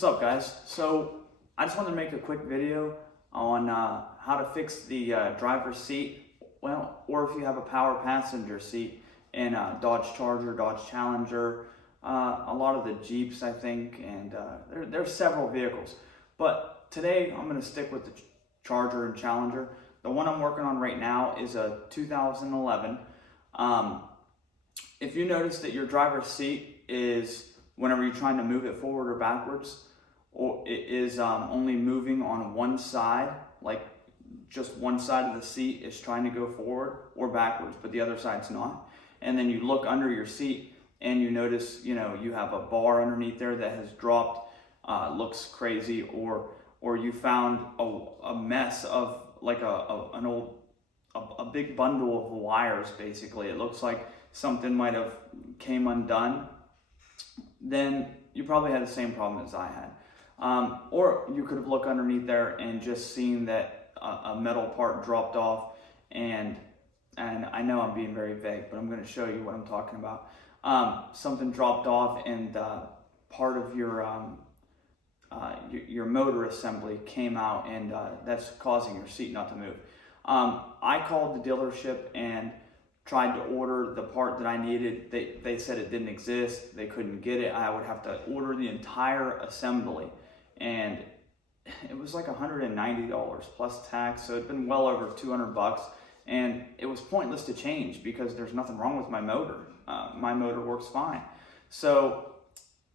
What's up, guys? So I just wanted to make a quick video on how to fix the driver's seat, or if you have a power passenger seat in a Dodge Charger, Dodge Challenger, a lot of the Jeeps, I think, and there's several vehicles. But today I'm going to stick with the Charger and Challenger. The one I'm working on right now is a 2011. If you notice that your driver's seat is, whenever you're trying to move it forward or backwards, or it is only moving on one side, like just one side of the seat is trying to go forward or backwards, but the other side's not. And then you look under your seat and you notice, you have a bar underneath there that has dropped, looks crazy, or you found a mess of like a big bundle of wires. Basically, it looks like something might have came undone. Then you probably had the same problem as I had. Or you could have looked underneath there and just seen that a metal part dropped off, and I know I'm being very vague, but I'm going to show you what I'm talking about. Something dropped off and part of your motor assembly came out, and that's causing your seat not to move. I called the dealership and tried to order the part that I needed. They said it didn't exist. They couldn't get it. I would have to order the entire assembly, and it was like $190 plus tax. So it'd been well over $200, and it was pointless to change because there's nothing wrong with my motor. My motor works fine. So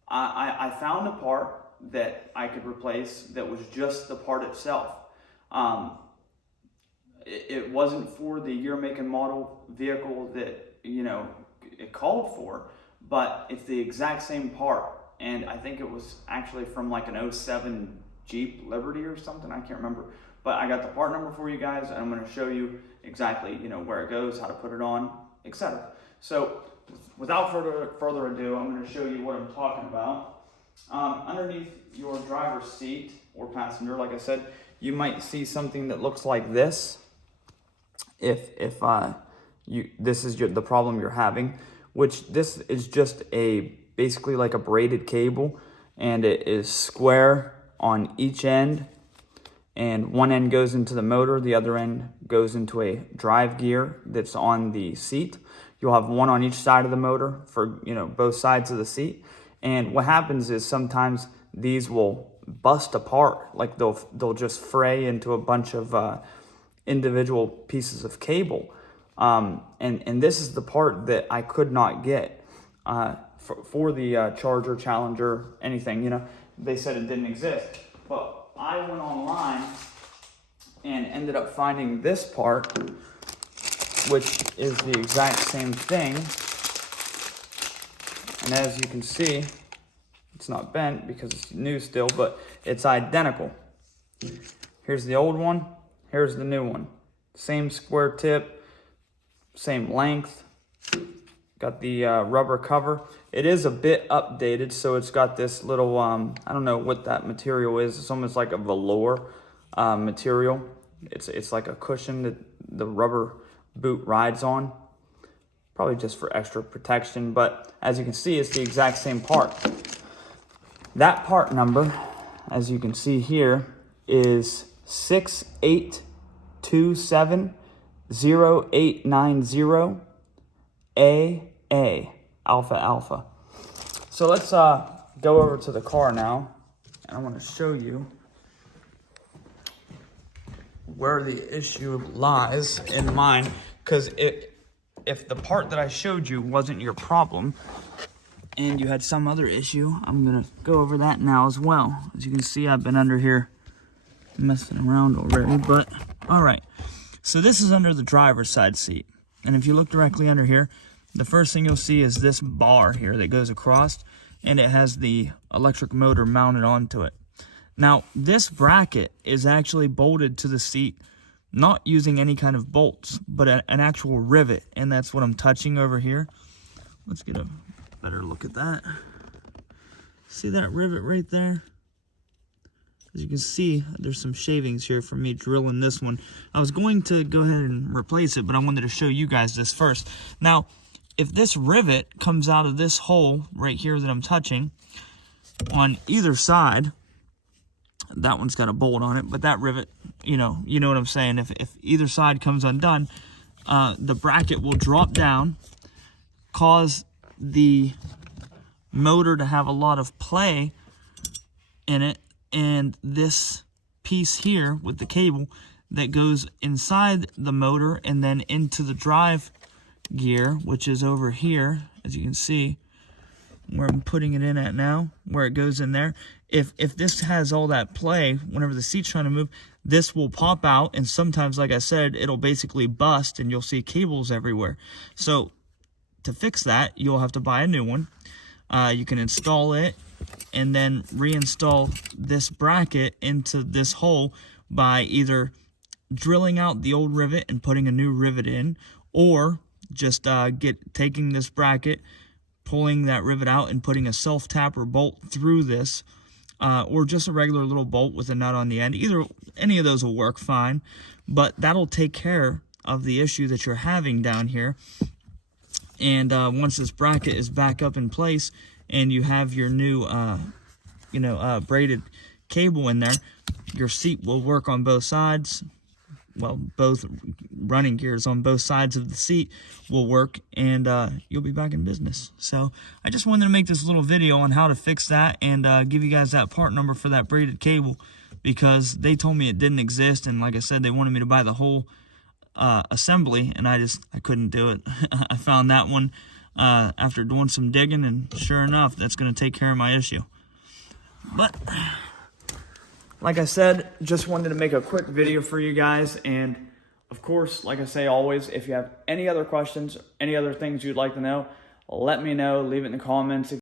I found a part that I could replace that was just the part itself. It wasn't for the year, make, and model vehicle that it called for, but it's the exact same part. And I think it was actually from like an 07 Jeep Liberty or something. I can't remember, but I got the part number for you guys, and I'm going to show you exactly where it goes, how to put it on, etc. So without further ado, I'm going to show you what I'm talking about. Underneath your driver's seat or passenger, like I said, you might see something that looks like this. If this is the problem you're having, which this is just basically like a braided cable, and it is square on each end, and one end goes into the motor, the other end goes into a drive gear that's on the seat. You'll have one on each side of the motor for both sides of the seat. And what happens is sometimes these will bust apart, like they'll just fray into a bunch of individual pieces of cable, and this is the part that I could not get for the Charger, Challenger, anything. They said it didn't exist, but I went online and ended up finding this part, which is the exact same thing. And as you can see, it's not bent because it's new still, but it's identical. Here's the old one. Here's the new one. Same square tip, same length. Got the rubber cover. It is a bit updated, so it's got this little, I don't know what that material is. It's almost like a velour material. It's like a cushion that the rubber boot rides on. Probably just for extra protection, but as you can see, it's the exact same part. That part number, as you can see here, is 68270890 AA Alpha. So let's go over to the car now, and I want to show you where the issue lies in mine, because if the part that I showed you wasn't your problem and you had some other issue, I'm going to go over that now as well. As you can see, I've been under here messing around already, but all right. So this is under the driver's side seat. And if you look directly under here, the first thing you'll see is this bar here that goes across, and it has the electric motor mounted onto it. Now, this bracket is actually bolted to the seat, not using any kind of bolts, but an actual rivet, and that's what I'm touching over here. Let's get a better look at that. See that rivet right there? As you can see, there's some shavings here from me drilling this one. I was going to go ahead and replace it, but I wanted to show you guys this first. Now, if this rivet comes out of this hole right here that I'm touching, on either side. That one's got a bolt on it, but that rivet, you know what I'm saying. If either side comes undone, the bracket will drop down, cause the motor to have a lot of play in it, and this piece here with the cable that goes inside the motor and then into the drive gear, which is over here, as you can see where I'm putting it in at now, where it goes in there. If this has all that play, whenever the seat's trying to move, this will pop out, and sometimes, like I said, it'll basically bust and you'll see cables everywhere. So to fix that, you'll have to buy a new one. You can install it and then reinstall this bracket into this hole by either drilling out the old rivet and putting a new rivet in, or just taking this bracket, pulling that rivet out and putting a self-tapper bolt through this, or just a regular little bolt with a nut on the end. Any of those will work fine, but that'll take care of the issue that you're having down here. And once this bracket is back up in place and you have your new braided cable in there, your seat will work on both sides. Well, both running gears on both sides of the seat will work, and you'll be back in business. So I just wanted to make this little video on how to fix that, and give you guys that part number for that braided cable, because they told me it didn't exist, and like I said, they wanted me to buy the whole assembly, and I couldn't do it. I found that one after doing some digging, and sure enough, that's going to take care of my issue. But like I said, just wanted to make a quick video for you guys. And of course, like I say always, if you have any other questions, any other things you'd like to know, let me know. Leave it in the comments.